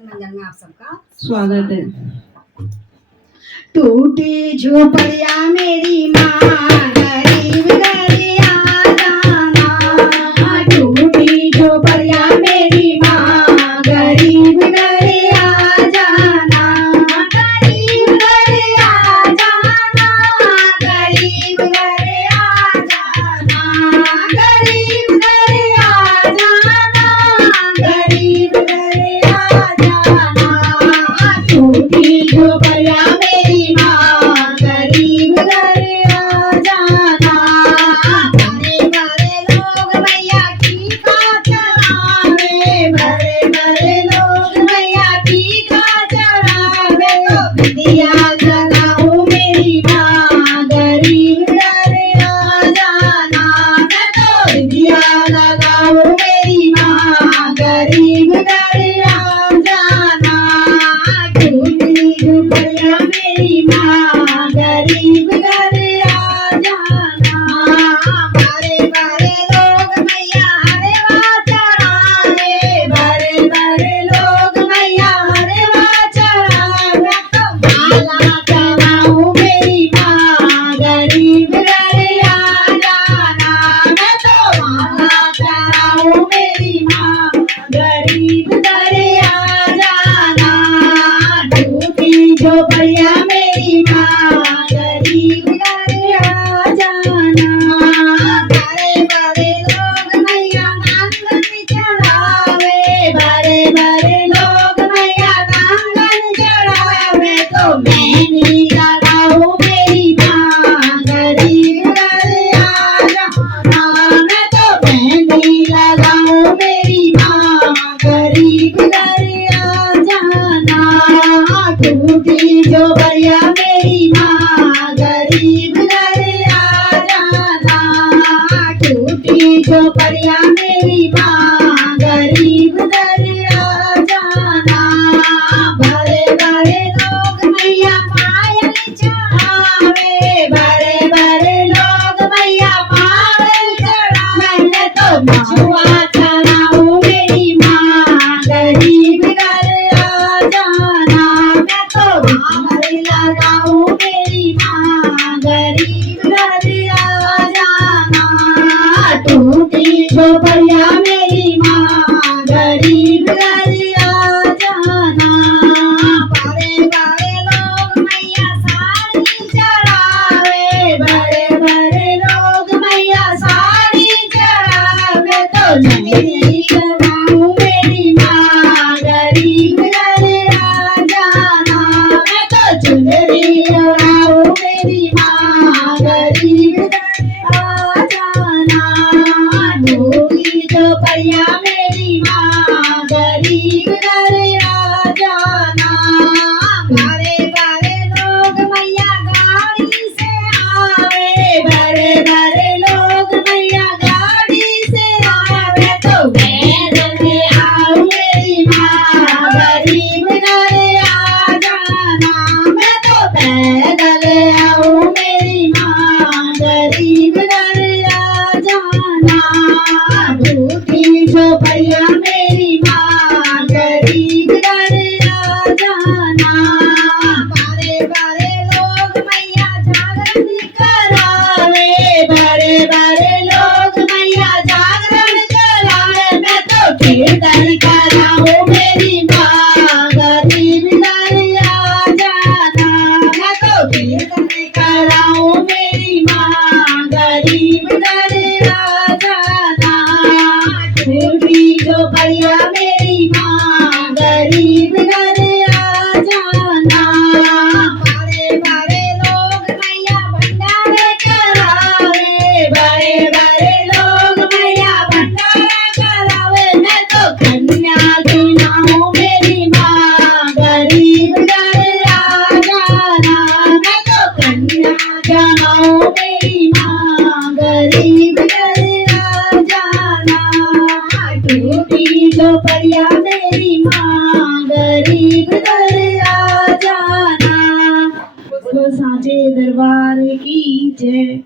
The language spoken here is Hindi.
मंजन में आप सबका स्वागत है। टूटी झोपड़िया मेरी माँ गरीब घरे आ जाना, टूटी झोपड़िया मेरी माँ गरीब घरे आ जाना, गरीब घरे आ जाना, गरीब घरे आ जाना, गरीब घरे आ जाना, गरीब घरे आ जाना, टूटी झोपड़िया मेरी माँ गरीब घरे आ जाना। बड़े बड़े लोग मैया की का चढ़ावे, बड़े बड़े लोग मैया की का चढ़ावे, तो बिटिया लगाऊं मेरी माँ गरीब घरे आ जाना, मैं तो बिटिया लगाऊं मेरी माँ गरीब घरे आ जाना, टूटी झोपड़िया मेरी माँ गरीब घरे आ जाना। बड़े बड़े लोग मैया हरवा चढ़ावे, बड़े बड़े लोग मैया हरवा चढ़ावे, तो माला चढ़ाऊं मेरी माँ गरीब घरे आ जाना, मैं तो माला चढ़ाऊं मेरी माँ गरीब घरे आ जाना, टूटी झोपड़िया मेरी माँ गरीब घरे आ जाना। बड़े बड़े लोग मैया आंगन चढ़ावे, बड़े बड़े लोग मैया आंगन चढ़ावे, तो मेहंदी लगाऊं मेरी माँ गरीब घरे आ जाना, मैं तो मेहंदी लगाऊं मेरी माँ गरीब घरे आ जाना, टूटी झोपड़िया मेरी माँ गरीब घरे आ जाना, टूटी झोपड़िया मेरी माँ गरीब घरे आ जाना। बड़े बड़े लोग मैया पायल चढ़ावे, बड़े बड़े लोग मैया पायल चढ़ावे, मैं तो मछुआ चढ़ाऊं मेरी माँ गरीब घरे आ जाना, मैं तो भावर लगाऊं मेरी माँ गरीब घरे आ जाना, टूटी झोपड़िया मेरी माँ गरीब घरे आ जाना। बड़े बड़े लोग मैया साड़ी चढ़ावे, बड़े बड़े लोग मैया साड़ी चढ़ावे, तो चुनरी लगाऊं मेरी माँ गरीब घरे आ जाना, मैं तो चुनरी लगाऊं मेरी माँ गरीब घरे आ जाना, टूटी झोपड़िया मेरी माँ गरीब घरे आ जाना। बड़े बड़े लोग मैया गाड़ी से आवे, बड़े बड़े लोग मैया गाड़ी से आवे, तो पैदल आऊं मेरी माँ गरीब घरे आ जाना, मैं तो पैदल आऊं मेरी माँ गरीब घरे आ जाना, टूटी झोपड़िया मेरी माँ गरीब घरे आ जाना। बड़े बड़े लोग मैया जागरण करावे, बड़े बड़े लोग मैया जागरण करावे, मैं तो कीर्तन कराऊं मेरी माँ गरीब घरे आ जाना, मैं तो कीर्तन कराऊं मेरी माँ गरीब घरे आ जाना, टूटी झोपड़िया मेरी माँ गरीब घरे आ जाना। बड़े बड़े लोग मैया भंडारे करावे, बड़े बड़े लोग मैया भंडारा करावे, मैं तो कन्या गिनाऊं मेरी माँ गरीब घरे आ जाना, मैं तो कन्या गिनाऊं मेरी माँ गरीब घरे आ जाना, टूटी झोपड़िया मेरी माँ गरीब घरे आ जाना। साचे दरबार की जय।